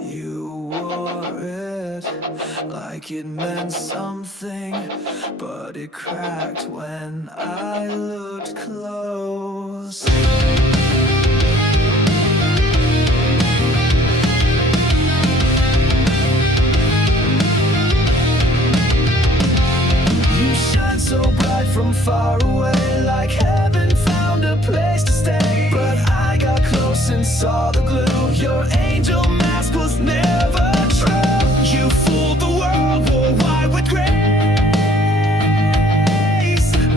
You wore it like it meant something, but it cracked when I looked close. You shine so bright from far away, like heaven found a place to stay. But I got close and saw the glue. Your angel mask was never true. You fooled the world, wore white with grace,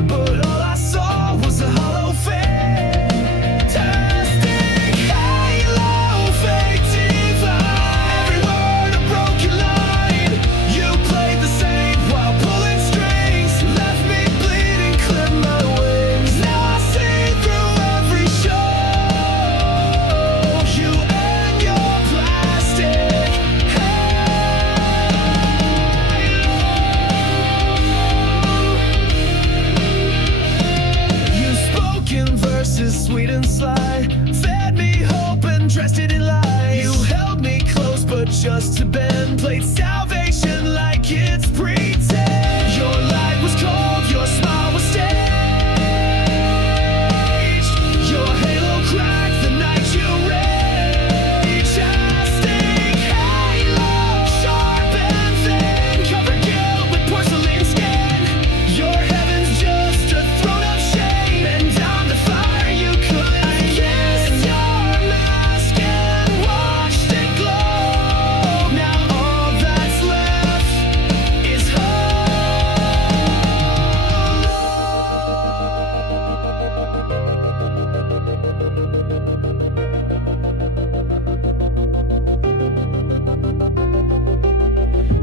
but all I saw was a hollow fantastic halo, fake diva. Every word a broken line. You played the same while pulling strings, left me bleeding, clipped my wings. Now I see through every show. You and your plastic halo. You spoke in verses sweet and sly, fed me hope and dressed it in lies. You held me close but just to bend, played salvation like it's pretend. Your light was cold, your smile was staged. Your halo cracked the night you raged. Fantastic halo, sharp and thin, covered guilt with porcelain skin. Your heaven's just a throne of shame, and down the fire you could. I kissed your mask and watched it glow. Now all that's left is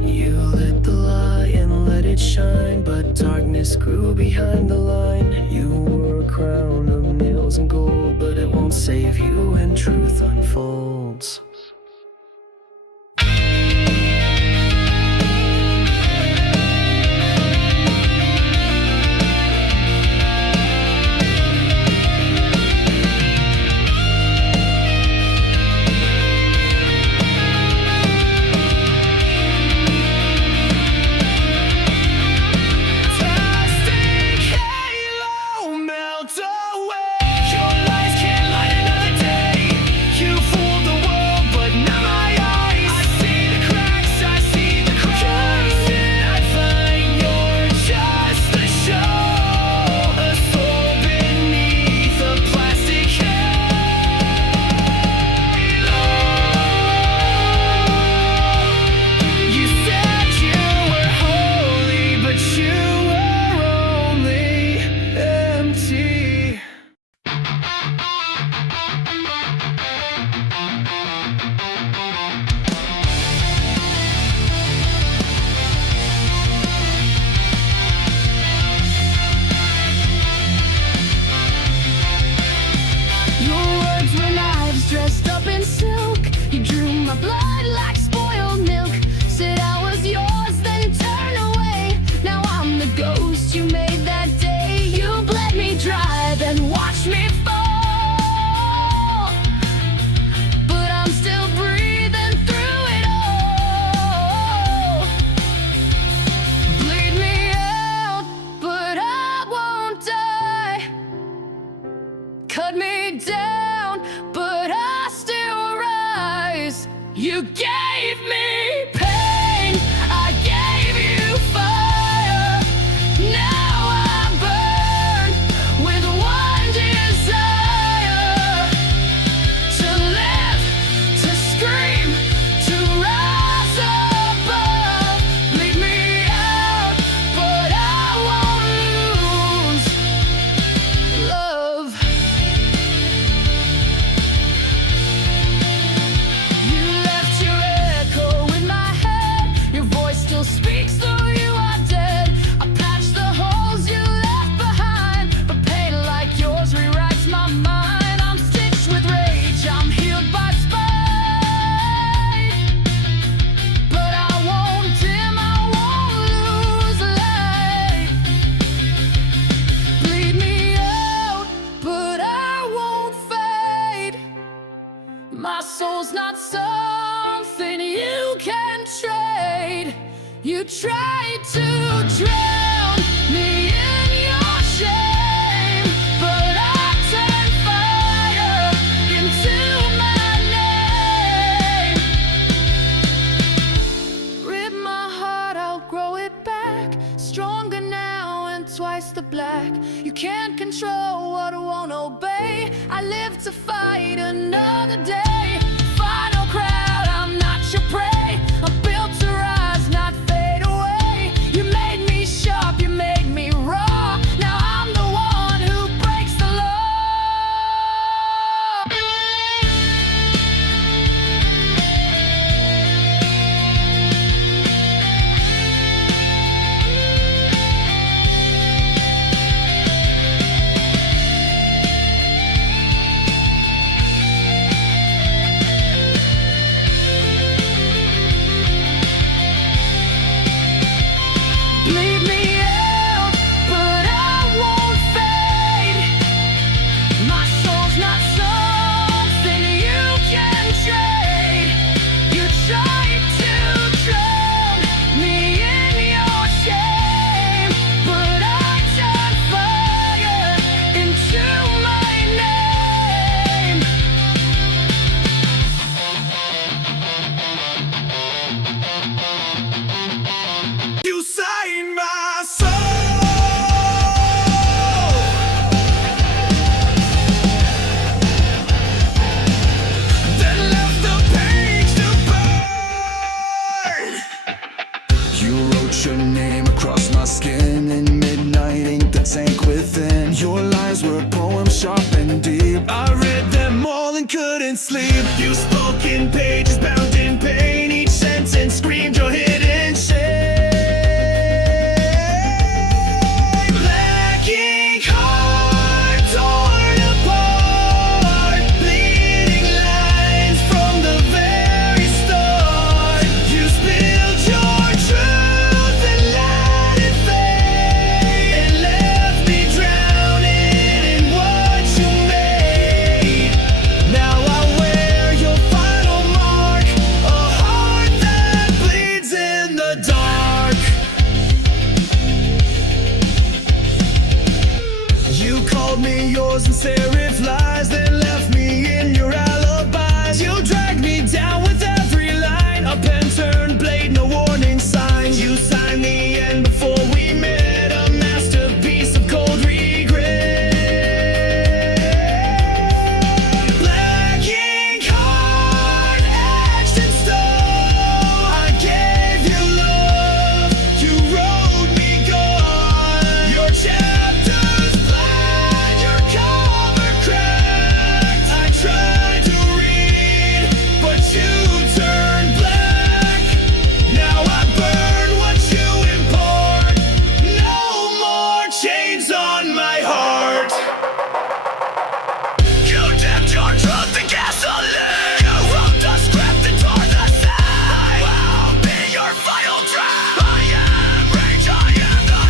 You lit the light and let it shine, but darkness grew behind the line. You wore a crown of nails and gold, but it won't save you when truth unfolds. Fantastic halo, melt away. Your lies can't light another day. You fooled the world, but not my eyes. I see the cracks, I see the cracks. And I find you're just a show, a soul beneath a plastic halo. You said you were holy, but you were only empty. Your words were knives dressed up in silk. You drew my blood like spoiled milk. Said I was yours, then turned away. Now I'm the ghost you made that day. You bled me dry, then watched me fall. But I'm still breathing through it all. Bleed me out, but I won't die. Cut me down, but I still rise. You gave me pain, I gave you fire. Now I burn with one desire: to live, to scream, to rise above. Leave me out, but I won't lose love. You left your echo in my You tried to drown me in your shame, but I turned fire into my name. Rip my heart, I'll grow it back, stronger now and twice the black. You can't control what won't obey. I live to fight another day. Final crowd, I'm not your prey. I'm built to rise, not fade away. You made me sharp, you made me raw. Now I'm the one who breaks the law. Bleed me out, but I won't fade. My soul's not something you can trade. You tried to drown me in your shame, but I turned fire into my name. You saved my soul, then left the page to burn. You wrote your name across my skin in midnight ink that sank within. Your lines were poems sharp and deep. I read them all and couldn't sleep. You spoke in pages bound in pain. Each sentence screamed your hidden shame. Black ink heart torn apart, bleeding lines from the very start. You spilled your truth and let it fade, and left me drowning in what you made. Now I wear your final mark, a heart that bleeds in the dark. You called me yours in serif lies, then left me in your alibis. You dragged me down with every line, a pen turned blade, no warning signs. You signed the end before we met, a masterpiece of cold regret. Black ink heart etched in stone. I gave you love, you wrote me gone. Your chapters blank, your cover cracked. I tried to read, but you turned black. Now I burn what you import. No more chains on my heart. You dipped your truth in gasoline. You wrote the script and tore the scene. I'll be your final draft. I am rage, I am the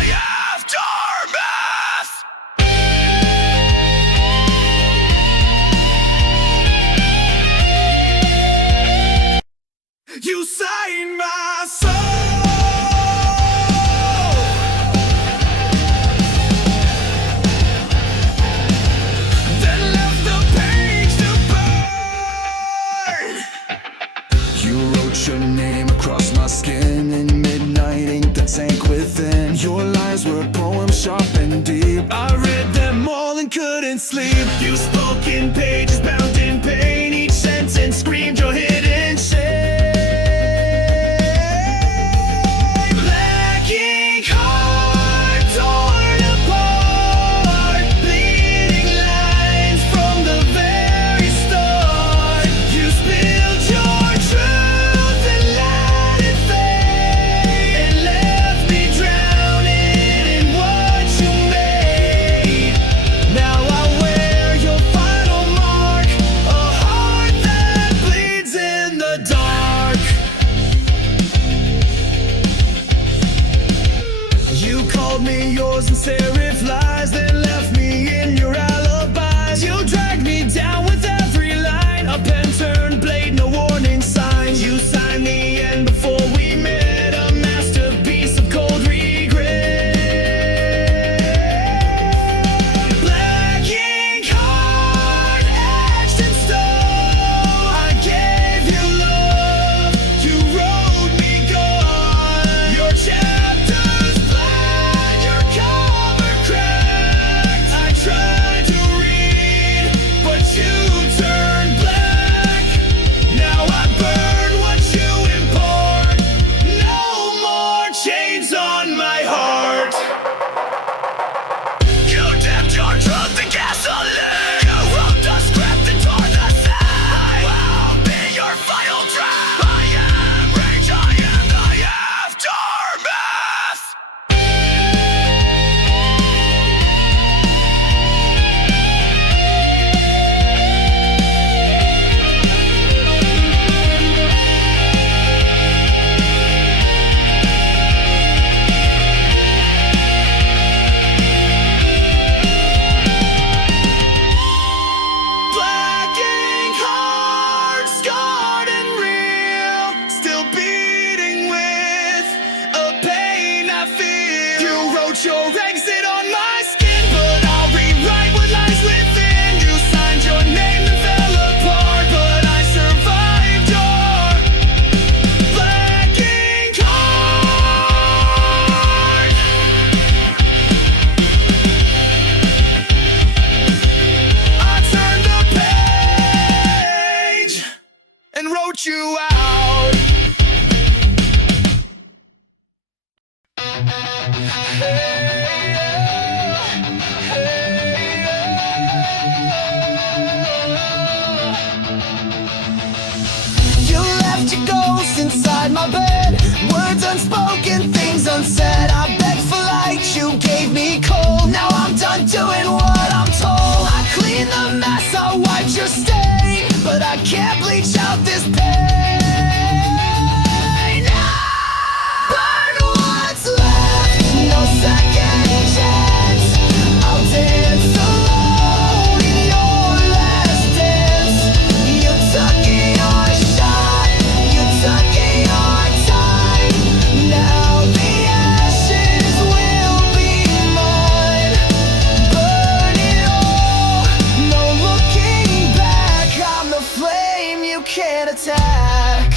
aftermath. You saved my soul, then left the page to burn. You wrote your name across my skin in midnight ink that sank within. Your lines were poems sharp and deep. I read them all and couldn't sleep. You spoke in pages bound in pain. Each sentence screamed your hidden shame. Black ink heart torn apart, bleeding lines from the very start. You spilled your truth and let it fade, and left me drowning in what you made. Now I wear your final mark, a heart that bleeds in the dark. You called me yours in serif lies, then left me in your alibis. You dragged me down with every line, a pen turned blade, no warning signs. You signed the end before we met, a masterpiece You left your ghost inside my bed, words unspoken, things unsaid. I begged for light, you gave me cold. Now I'm done doing what I'm told. I cleaned the mess, I wiped your stain, but I can't bleach out this pain. Burn what's left, no second chance. I'll dance alone in your last dance. You took your shot, you took your time. Now the ashes will be mine. Burn it all, no looking back. I'm the flame you can't attack.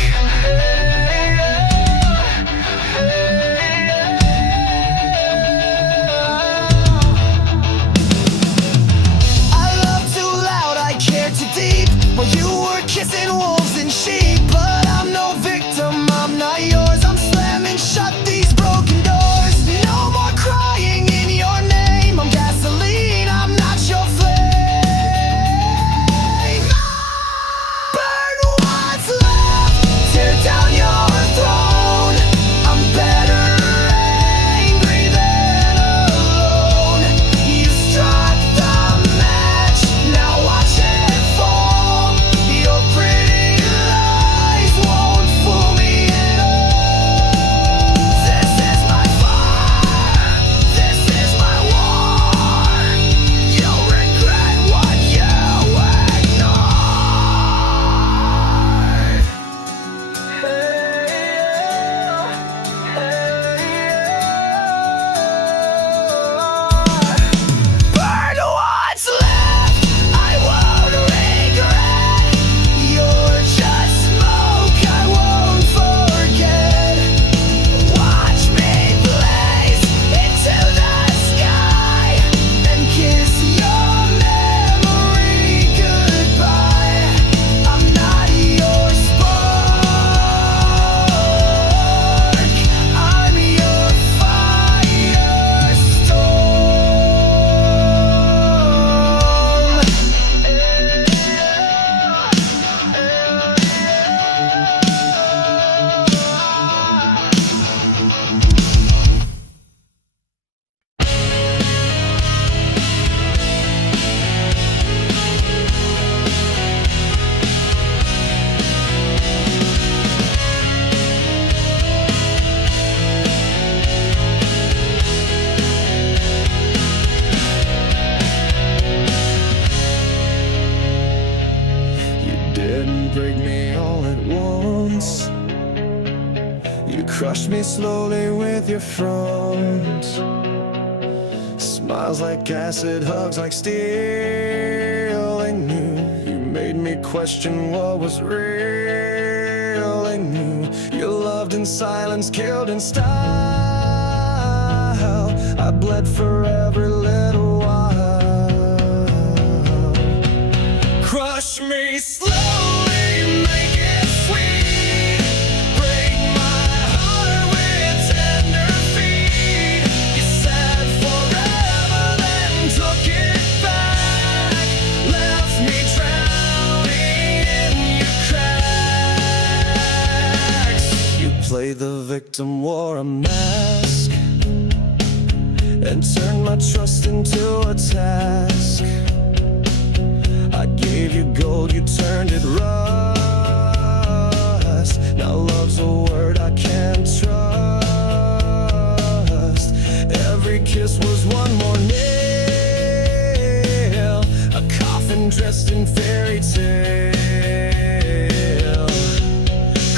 I love too loud, I care too deep. While you were kissing wolves and sheep. But I'm no victim, I'm not yours. I'm slamming shut these broken doors. No more crying in your name. I'm gasoline, I'm not your flame. Burn what's left, tear down your throne. I'm better angry than alone. You struck the match, now watch it fall. Your pretty lies won't fool me at all. This is my fire, this is my war. You'll regret what you ignored. Burn what's left, I won't regret. You're just smoke, I won't forget. Watch me blaze into the sky and kiss your memory goodbye. I'm not your spark, I'm your You didn't break me all at once. You crushed me slowly with your front. Smiles like acid, hugs like steel. I knew you made me question what was real. I knew you loved in silence, killed in style. I bled for every little while. Crush me slowly, make it sweet. Break my heart with tender feet. You said forever, then took it back. Left me drowning in your cracks. You played the victim, wore a mask, and turned my trust into a task. I gave you gold, you turned it rust. Now love's a word I can't trust. Every kiss was one more nail, a coffin dressed in fairy tale.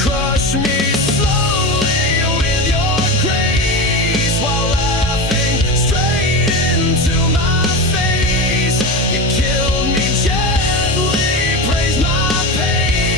Crush me slowly with your grace, while laughing straight into my face. You killed me gently, praise my pain.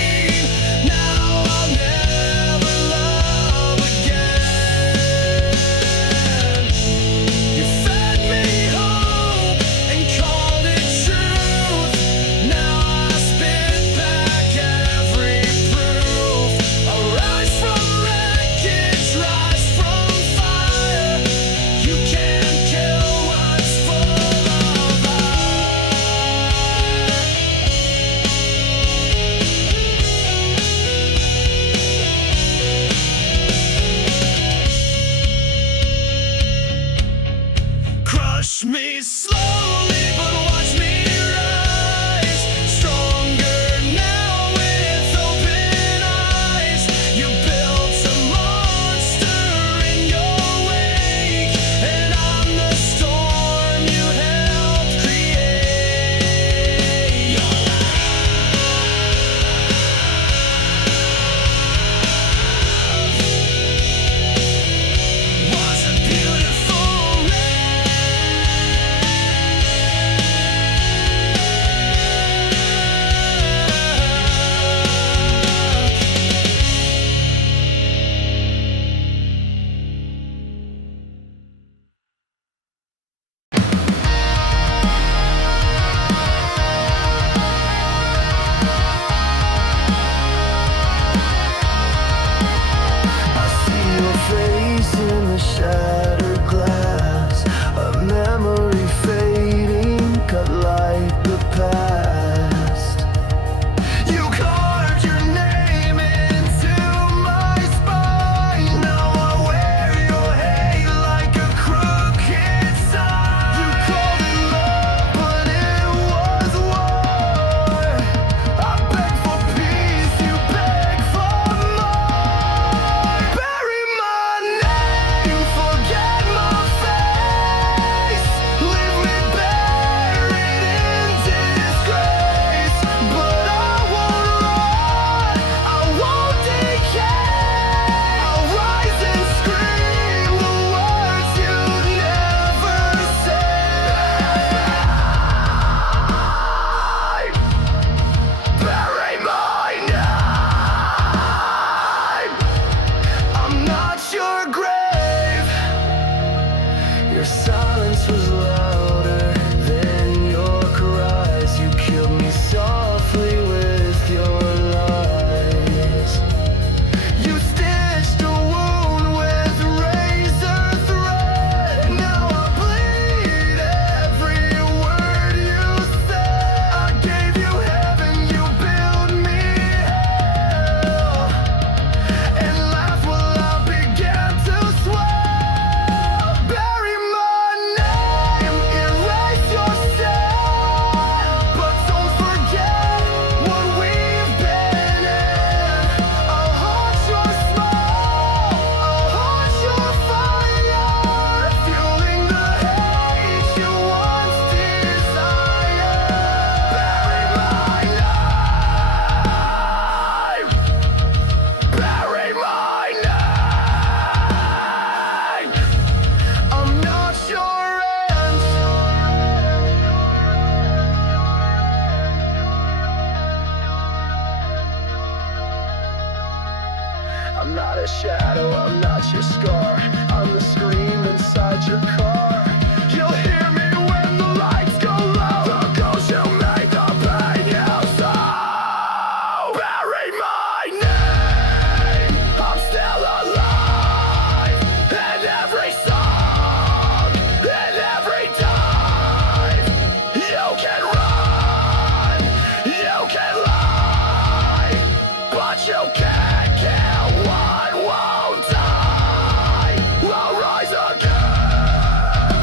I'm not a shadow, I'm not your scar. I'm the scream inside your car. You'll hear me when the lights go low. The ghost you make the pain you sow. Bury my name, I'm still alive. In every song, in every dive. You can run, you can lie, but you can't kill what won't die. I'll rise again.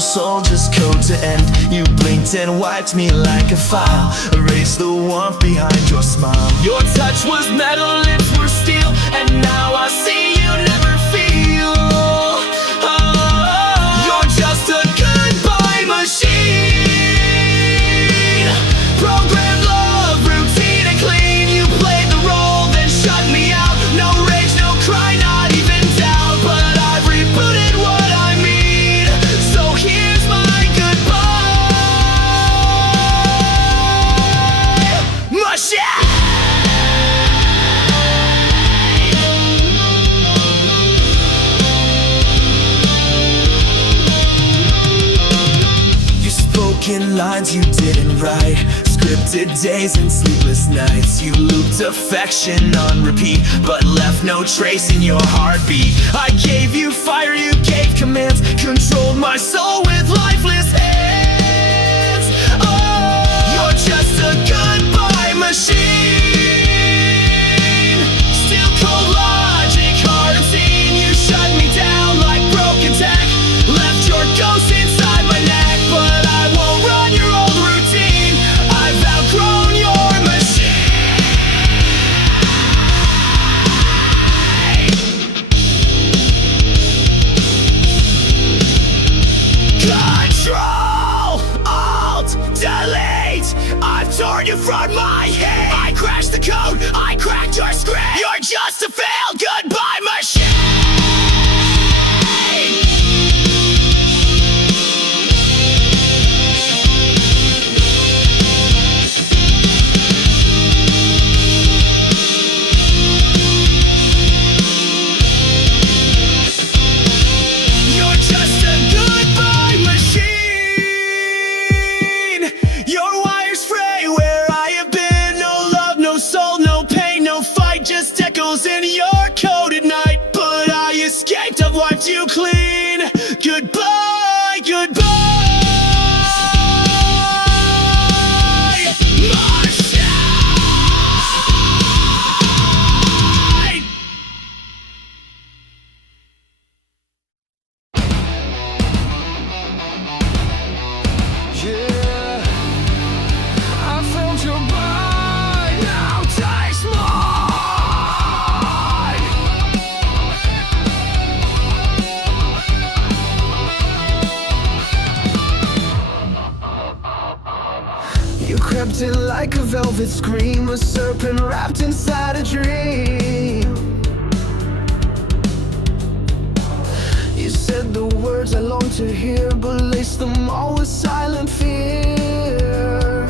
soul, just code to end. You blinked and wiped me like a file, erased the warmth behind your smile. Your touch was metal, lips were steel, and now I see you never feel. Oh, you're just a goodbye machine. Programmed love, routine and clean. You played the role, then shut me out. No rage, no cry, not even doubt. But I've rebooted what I mean, so here's my goodbye machine. In lines you didn't write, scripted days and sleepless nights. You looped affection on repeat, but left no trace in your heartbeat. I gave you fire, you gave commands, controlled my soul with lifeless hands. Oh, you're just a goodbye machine. Still cold logic, hard obscene. You shut me down like broken tech, left your ghost inside my neck. But I won't run your old routine, I've outgrown your machine. Control, Alt, Delete, I've torn you from my head. I crashed the code, I cracked your script. You're just a failed goodbye machine. Just echoes in your code at night, but I escaped, I've wiped you clean. Goodbye, goodbye machine. Yeah, I found your body, now taste more. You crept in like a velvet scream, a serpent wrapped inside a dream. You said the words I longed to hear, but laced them all with silent fear.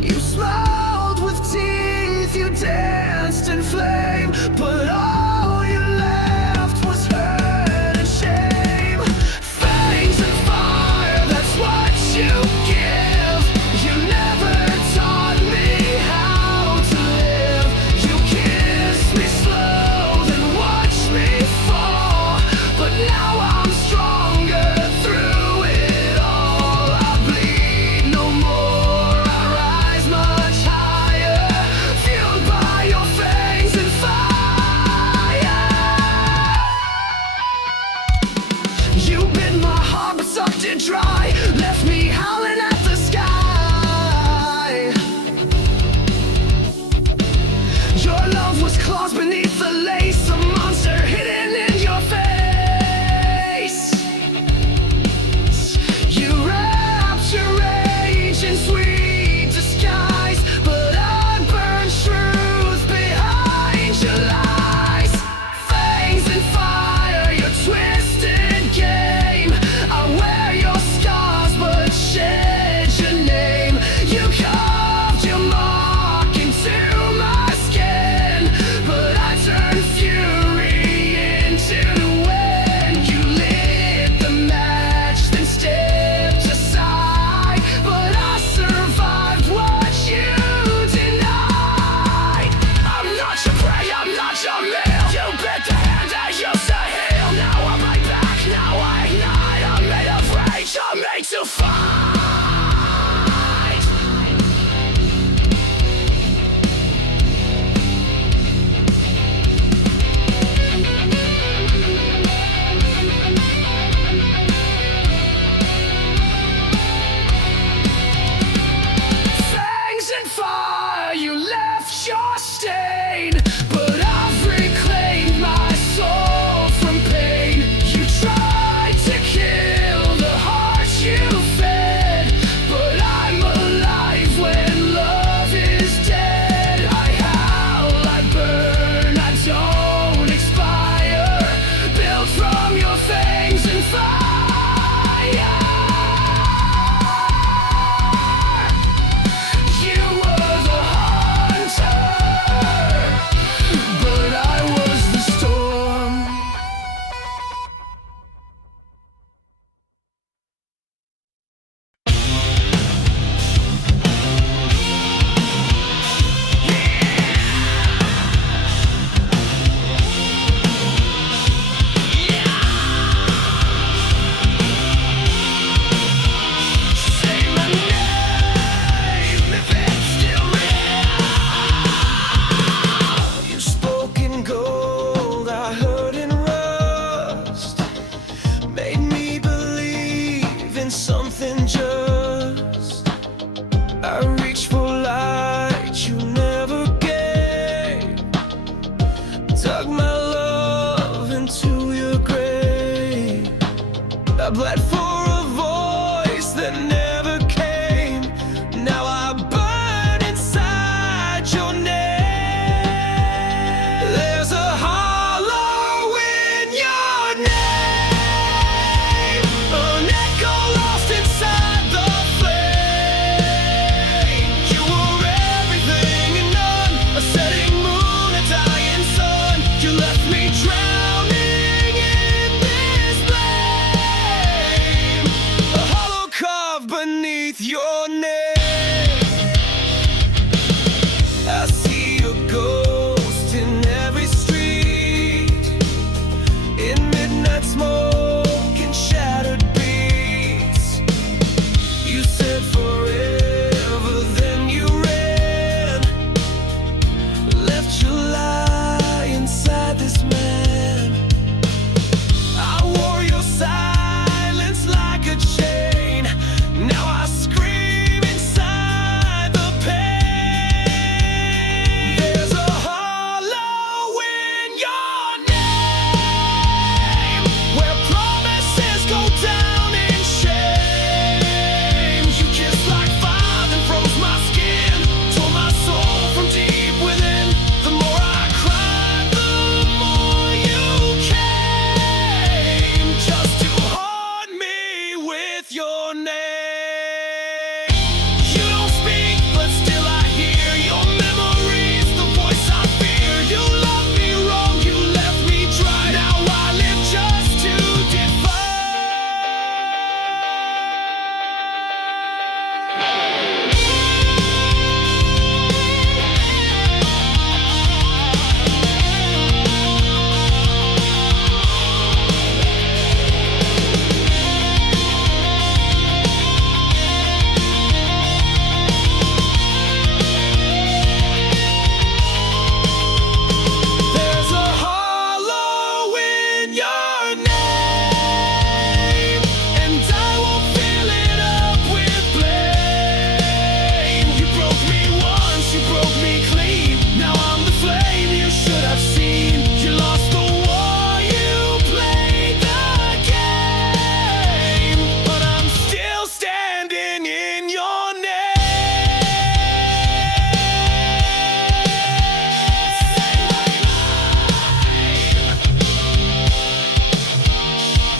You smiled with teeth, you danced in flame, but all you left was hurt and shame. Fangs and fire, that's what you give. You never taught me how to live. You kissed me slow, then watched me fall. But now I'm stronger through it all. I bleed I reach for light you never gave, dug my love into your grave. I bled for a voice that never came. Now I burn inside your name. There's a hollow in your name, an echo lost inside the flame. You were everything and none, a setting moon, a dying sun. You left me drowning in this flame, a hollow carved beneath your name. I see a ghost in every street, in midnight smoke and shattered beats. You said forever, then you ran, left your lie inside this man. I wore your silence like a chain. Now I scream inside the pain. There's a hollow in your name, where promises go down in shame. You kissed like fire and froze my skin, tore my soul from deep within. The more I cried, the more you came, just to haunt me with your name. You don't speak, but still I hear your memories, the voice I fear. You loved me wrong, you left me dry. Now I live just to defy. There's a hollow in your name, and I won't fill it up with blame. You broke me once, you broke me clean. Now I'm the flame you should have seen. You lost the war, you played the game, but I'm still standing in your name.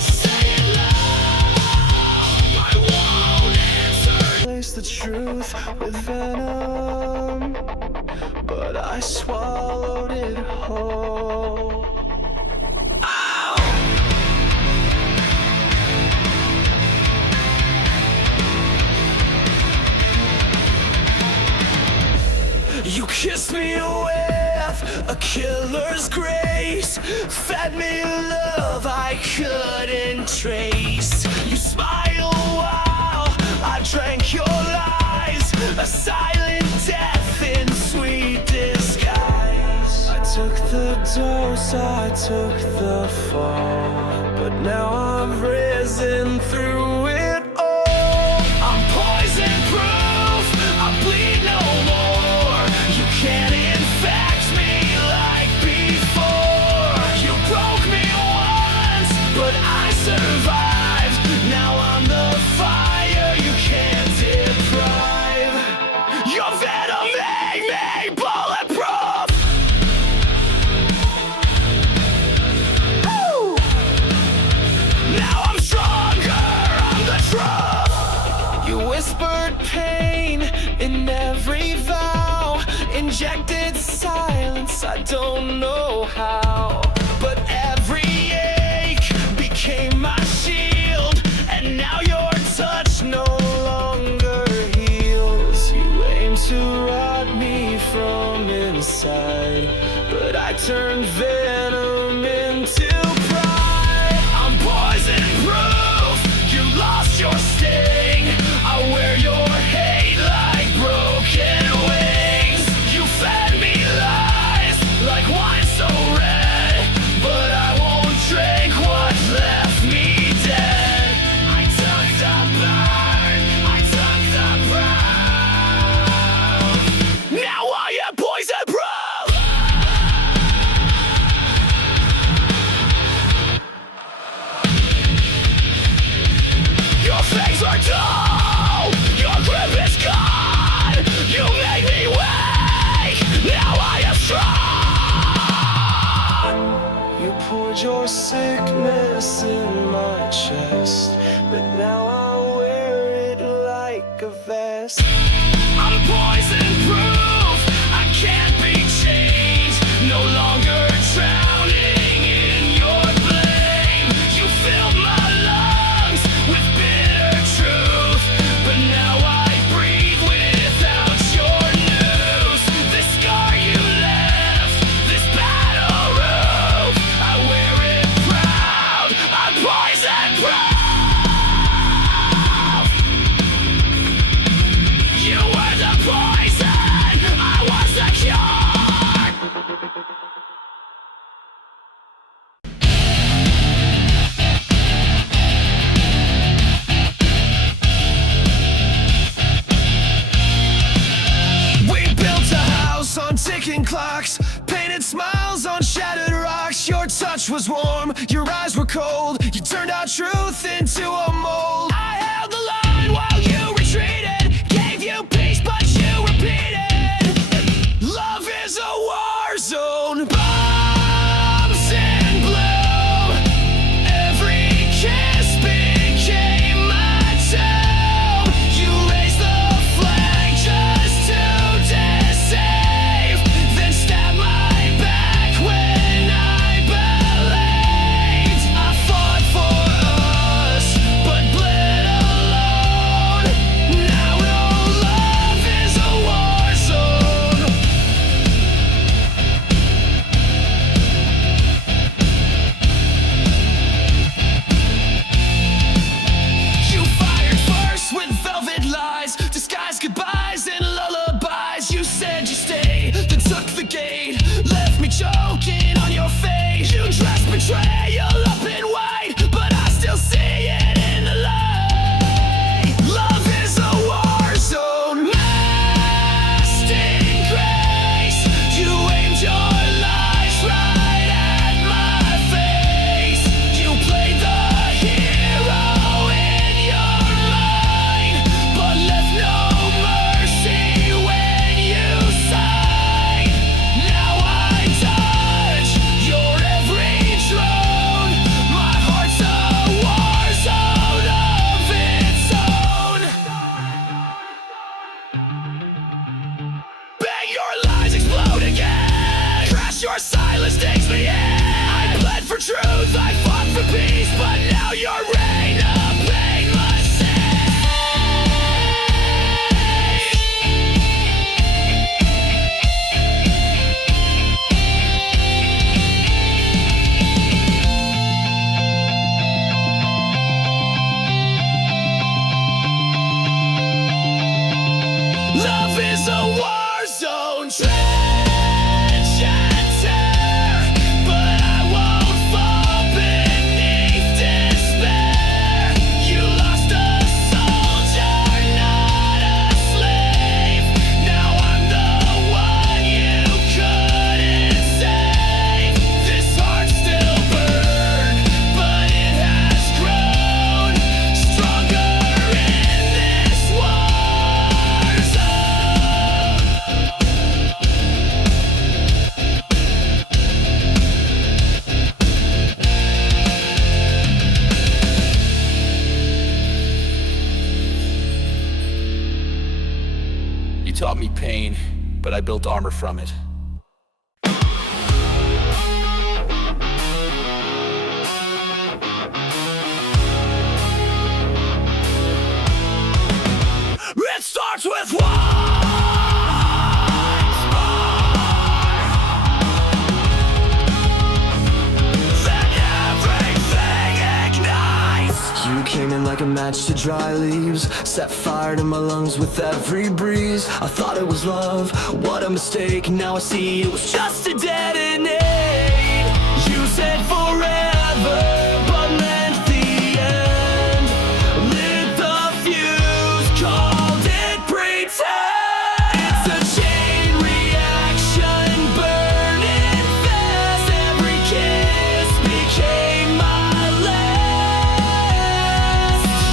Say it loud, I won't answer. Replace the truth with venom, but I swallowed it whole. Ow! You kissed me with a killer's grace, fed me love I couldn't trace. You smiled while I drank your lies, a silent death in sweet disguise. I took the dose, I took the fall, but now I've risen through it all. I'm poison proof, I bleed no more. You can't infect me like before. You broke me once, but I survived. Now I'm the fire you can't deprive. Your venom made me bulletproof. Woo! Now I'm stronger, I'm the truth. You whispered pain in every vow, injected silence, I don't know how. But every ache became my shield, and now your touch no longer heals. You aim to rot me from inside, but I turned venom into pride. I'm poison proof, you lost your sting. I wear your hate like broken wings. You fed me lies like wine so red, but I won't drink what left me dead. I took the burn, I took the pride. fast. I'm poison proof, I can't be changed. No longer drowning in your blame. You filled my lungs with bitter truth, but now I breathe without your news. This scar you left, this battle roof, I wear it proud. I'm poison proof. You were the poison, I was the cure. We built a house on ticking clocks, painted smiles on shattered rocks. Your touch was warm, your eyes were cold. You turned our truth into a mold. I held the line while you retreated, gave you peace but you repeated. Love is a war zone, bombs in bloom. Every kiss became my tomb. You raised the flag just to deceive, then stabbed my back when I believed. I fought for us, but bled alone. Now no love is a war zone. You fired first with velvet lies, disguised goodbyes and lullabies. You said you'd stay, then took the gate, left me choking on your face. You dressed betrayal up in white, but I still see it in the light. Love is a war zone, masked in grace. You aimed your lies right at my face. You played the hero in your mind, but left no mercy when you sighed. Now I touch your every drone. My heart's a war zone of its own. Bang, your lies explode again. Crash, your silence takes me in. I bled for truth, I fought for peace, but now your reign of pain must cease. Love is a war zone, trench and tear, but I won't fall beneath despair. You lost a soldier, not a slave. Now I'm the one you couldn't save. This heart still burns, but it has grown stronger in this war zone. You taught me pain, but I built armor from it. It starts with one spark, then everything ignites. You came in like a match to dry leaves, set fire to my lungs with every breeze. I thought it was love, what a mistake. Now I see it was just a detonate. You said forever, but meant the end. Lit the fuse, called it pretend. It's a chain reaction, burning fast. Every kiss became my last.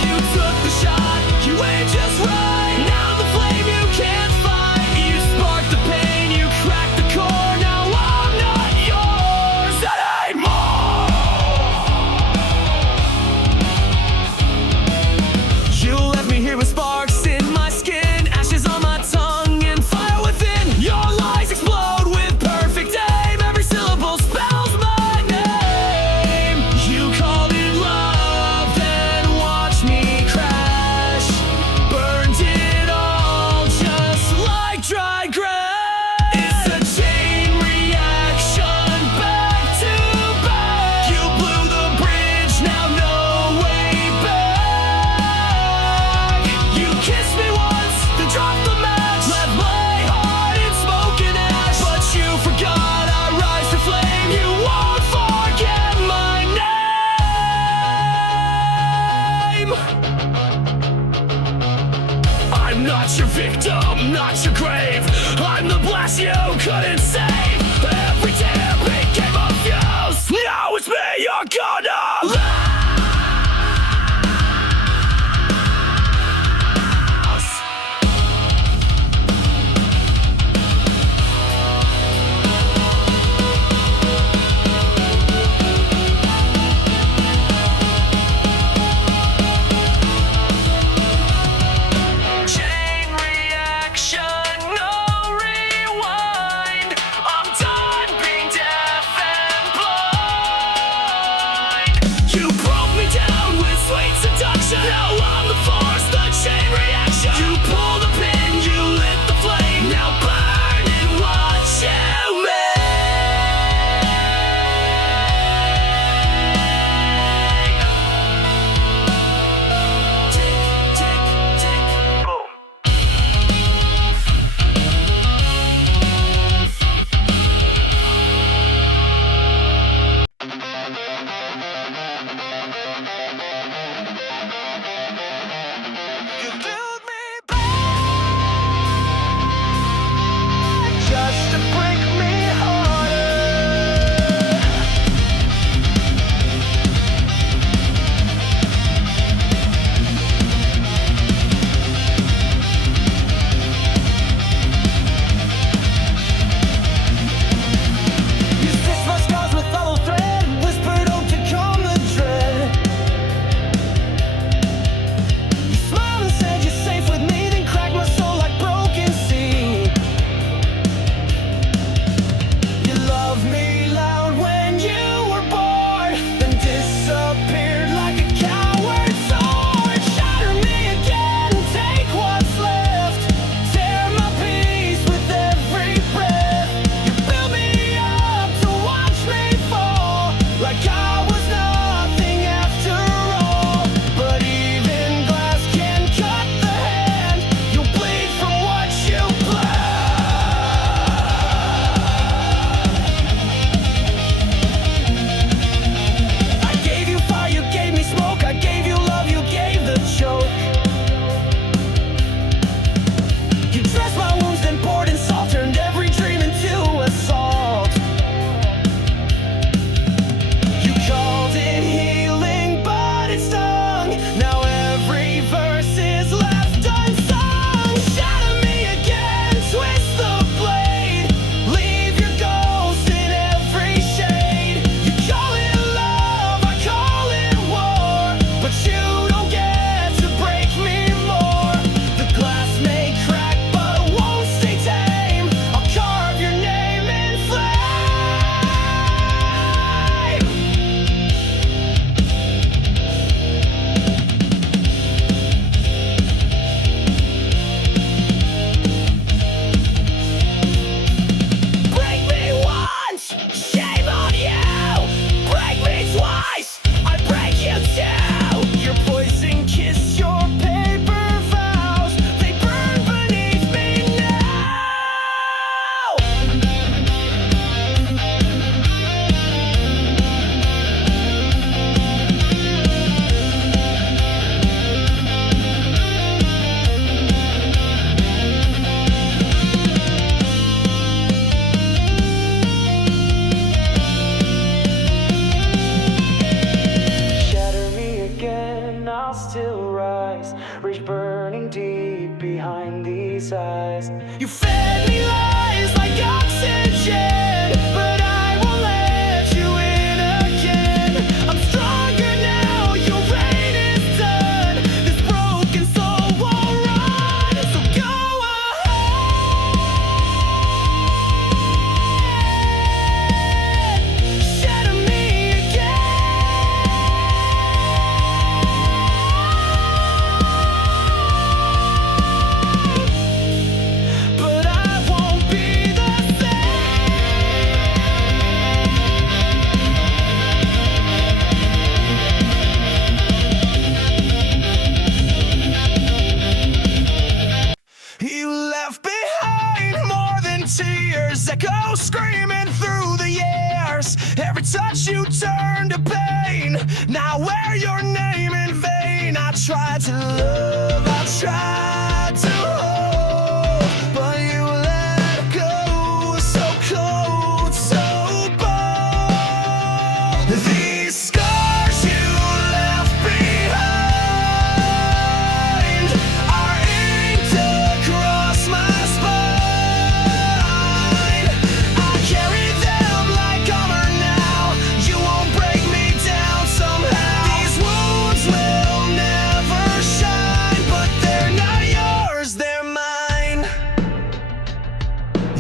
You took the shot, you aimed just right. Now the flame you can't fight. You sparked the pain, you cracked the core. Now I'm not yours. I'm not your grave. I'm the blast you couldn't save. Every tear became a fuse. Now it's me you're gonna lose. Chain reaction, no rewind. I'm done being deaf and blind. You broke me down with sweet seduction. Now I'm the force, the chain reaction. You pull the pin, you lit the flame. Now burn and watch you make. Tick, tick, tick, boom. You build me back just to break me harder. You stitch my scars with hollow thread, whispered hope to calm the dread. You smiled and said you're safe with me, then cracked my soul like broken seed. You loved me loud when you were bored, then disappeared like a coward sword. Shatter me again, take what's left, tear my peace with every breath. You built me up to watch me fall, like I was nothing after all. But even glass can cut the hand, you'll bleed from what you I gave you fire, you gave me smoke. I gave you love, you gave the choke. You dressed my wounds, then poured in salt, turned every dream into assault. You called it healing, but it stung. Now every verse is left unsung. Shatter me again, twist the blade, leave your ghost in every shade. You call it love, I call it war, but you don't get to break me more. The glass may crack, but it won't stay tame. I'll carve your name in flame. Break me once, shame on you. Break me twice, I break you too. Your poison kiss, your paper vows, they burn beneath me now. Shatter me again, I'll still rise, reach burning deep behind these eyes. You fed me lies like oxygen, but I won't let you in again. I'm stronger now, your reign is done. This broken soul won't run, so go ahead. Shatter me again. But I won't be the same. You left behind more than tears, echo screaming through the years. Every touch you turned to pain. Now wear your name in vain. I tried to love, I tried to hold.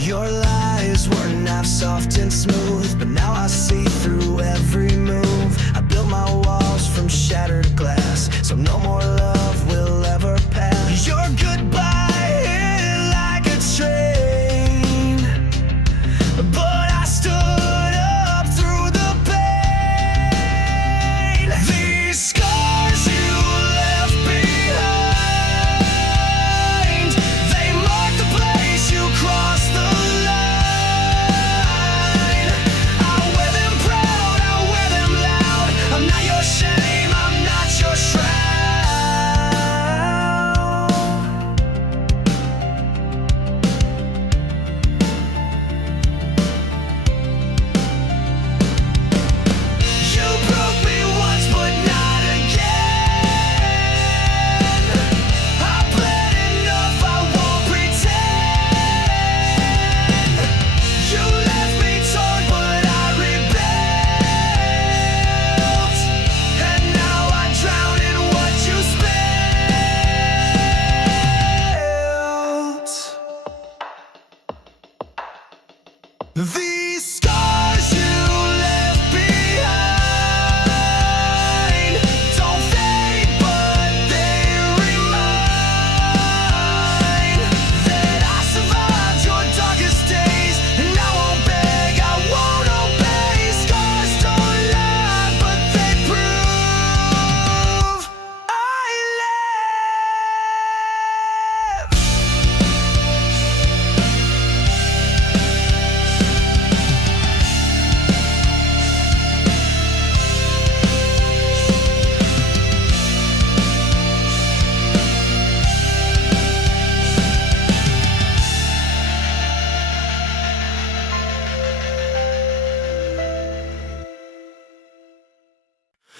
Your lies were not soft and smooth, but now I see through every move. I built my walls from shattered glass, so no more love will ever pass. Your goodbye hit like a train, but I stood up through the pain. These scars you left behind, they mark the place you crossed the line. I wear them proud, I wear them loud. I'm not your shame, I'm not your shroud. You broke me once, but not again. I bled enough, I won't pretend. You left me torn, but I rebuilt, and now I drown in what you spilled. These scars you left behind don't fade, but they remind that I survived your darkest days, and I won't beg, I won't obey. Scars don't lie, but they prove I live.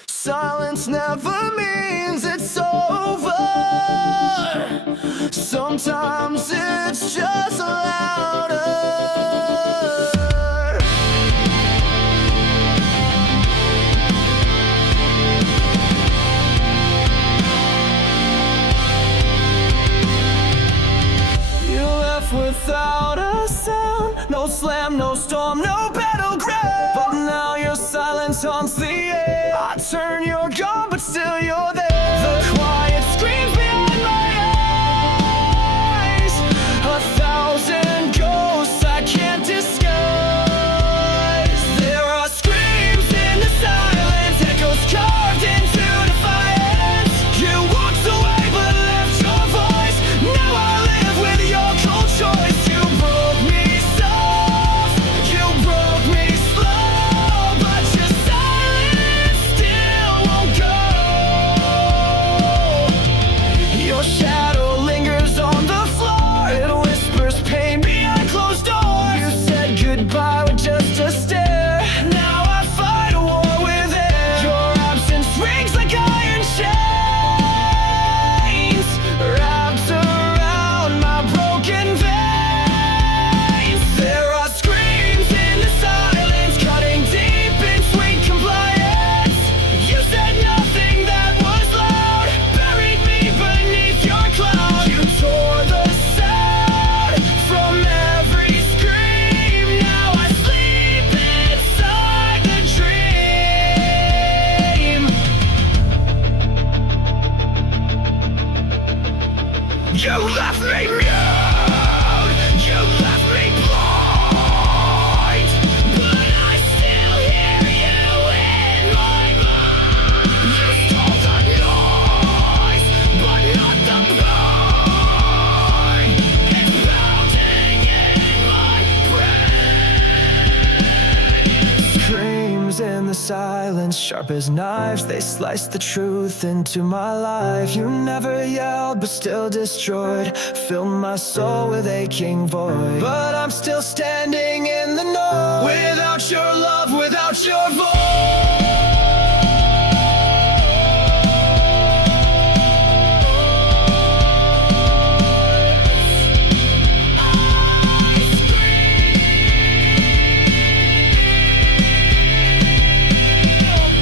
Silence never means it's over. Sometimes it's just louder. You left without a sound, no slam, no storm, no battleground. But now your silence haunts the air. I turn, you're gone, but still you're there. The quiet screams behind my eyes, a thousand ghosts I can't disguise. There are screams in the silence, echoes carved into defiance. You walked away but left your voice. Now I live with your cold choice. You broke me soft, you broke me slow, but your silence still won't go. Your shadow lingers on the floor, it whispers pain behind closed doors. You said goodbye with just a stare, now I fight a war with air. Your absence rings like iron chains, wrapped around my broken veins. There are screams in the silence, cutting deep in sweet compliance. You said nothing that was loud, buried me beneath your cloud. You tore the sound from every scream. Now I sleep inside the dream. You left me mute, you left me blind, but I still hear you in my mind. You stole the noise, but not the pain. It's pounding in my brain. Screams in the silence, sharp as knives, they slice the truth into my life. You never yelled, but still destroyed, filled my soul with aching void. But I'm still standing in the know, without your love, without your voice.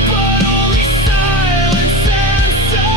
But only silence answers.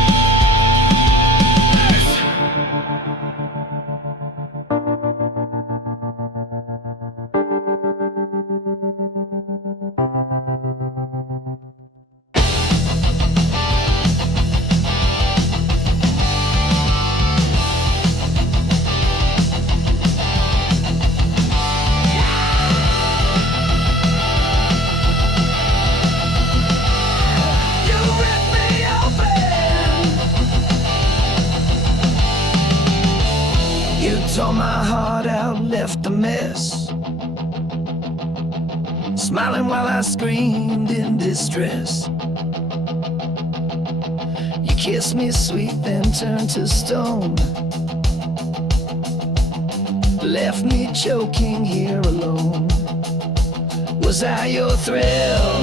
heart out, left a mess. Smiling while I screamed in distress. You kissed me sweet, then turned to stone. Left me choking here alone. Was I your thrill?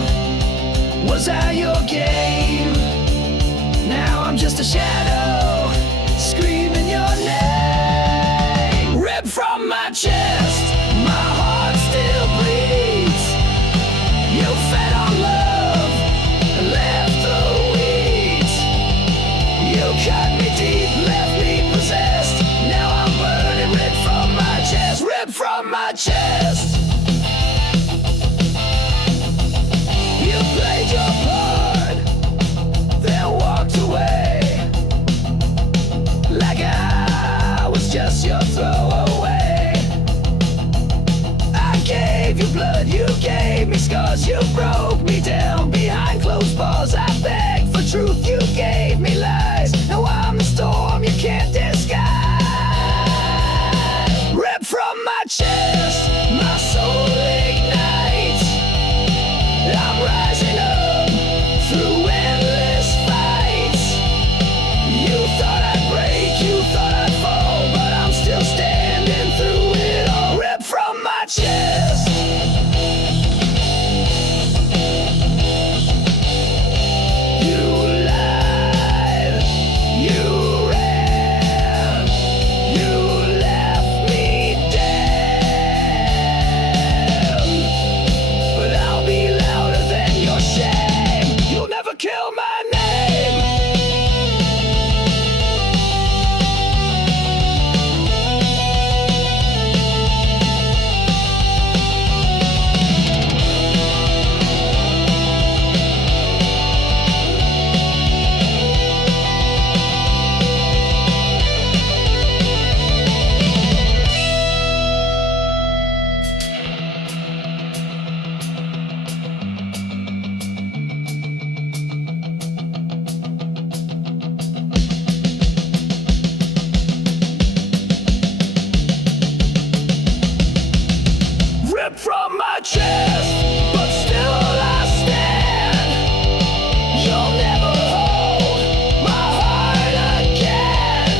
Was I your game? Now I'm just a shadow, screaming your name. Ripped from my chest, my heart still bleeds. You fed on love and left the weeds. You cut me deep, left me possessed. Now I'm burning, ripped from my chest, ripped from my chest. You played your part, then walked away, like I was just your throwaway. I gave you blood, you gave me scars, you broke me down behind closed bars. I begged for truth, you gave me lies. Now I'm the storm you can't disguise. Ripped from my chest, my soul ignites. I'm rising up through endless fights. You thought I'd break, you thought I'd fall, but I'm still standing through it all. Ripped from my chest. You lied, you ran, you left me dead. But I'll be louder than your shame. You'll never kill my name. Ripped from my chest, but still I stand. You'll never hold my heart again.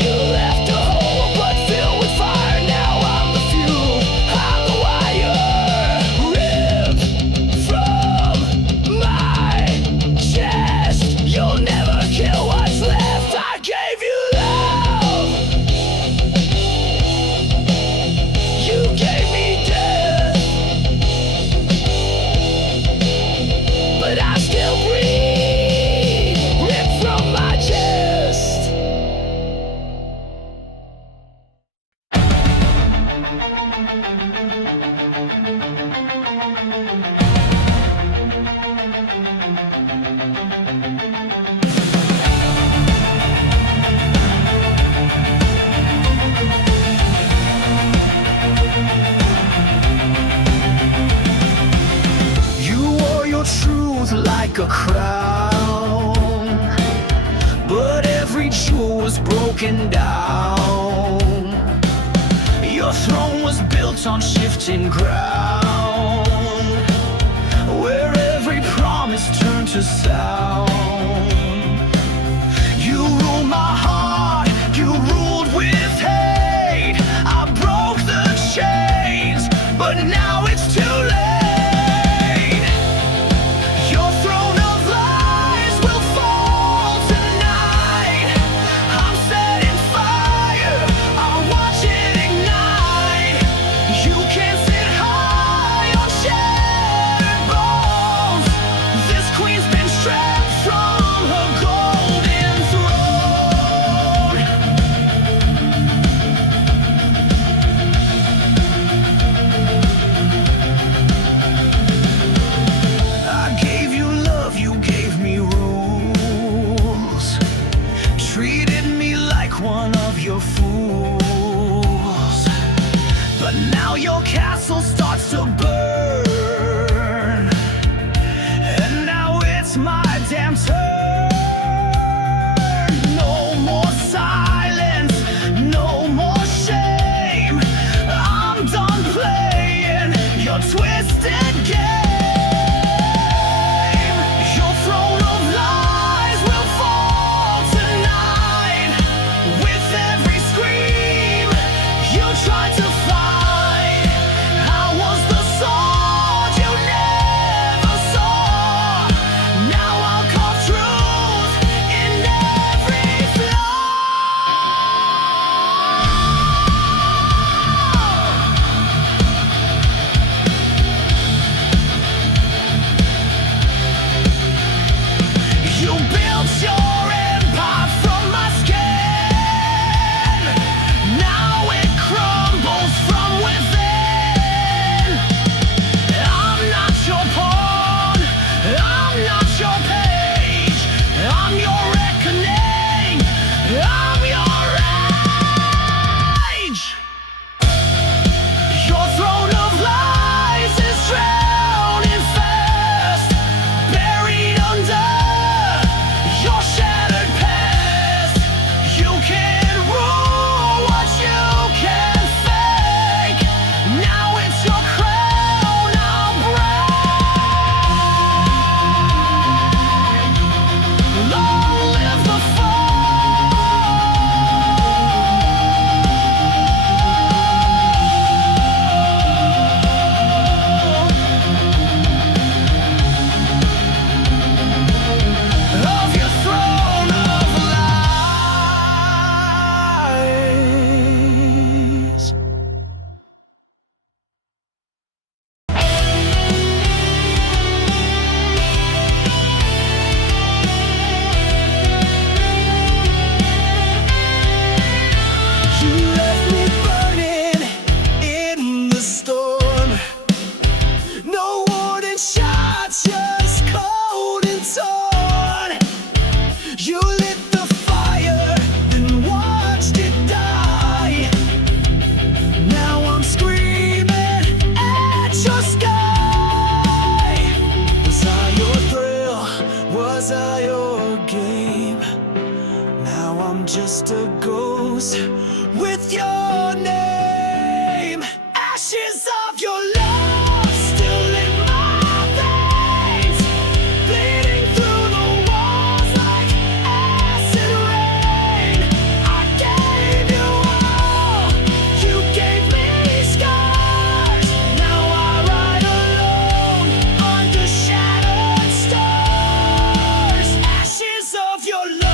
You left a hole but filled with fire. Now I'm the fuel, I'm the wire. Ripped from my chest. You'll never kill what's left. I gave you love. You gave me death, but I still breathe. Ripped from my chest. You wore your truth like a crown, but every jewel was broken down. Your throne was built on shifting ground, where every promise turned to sound. You ruled my heart, you ruled with hate. I broke the chains, but now it's too late. Your throne of lies will fall tonight. I'm setting fire, I'll watch it ignite. You can't sit high on shattered bones. This queen's been stripped from your name. Ashes of your love still in my veins, bleeding through the walls like acid rain. I gave you all, you gave me scars. Now I ride alone under shattered stars. Ashes of your love.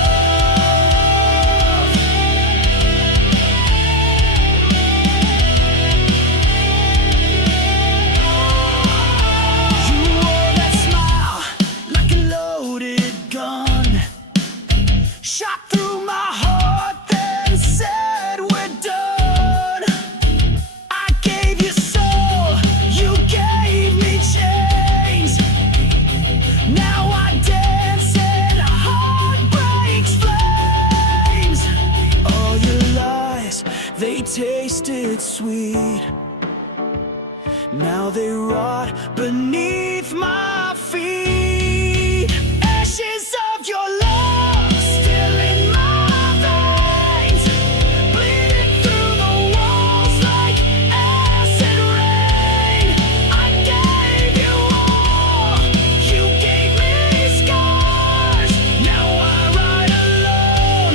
You wore that smile like a loaded gun, shot through my heart, then said we're done. I gave you soul, you gave me chains. Now I dance in heartbreak's flames. All your lies, they tasted sweet. Now they rot beneath my feet. Ashes of your love still in my veins, bleeding through the walls like acid rain. I gave you all, you gave me scars. Now I ride alone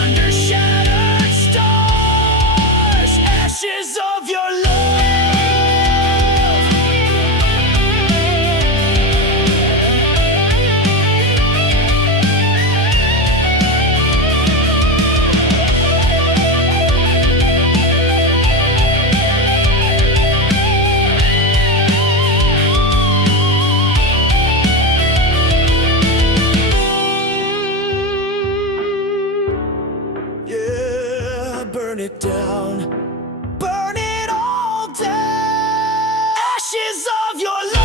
under shattered stars. Ashes of your love. Yeah, burn it down, burn it all down. Ashes of your love.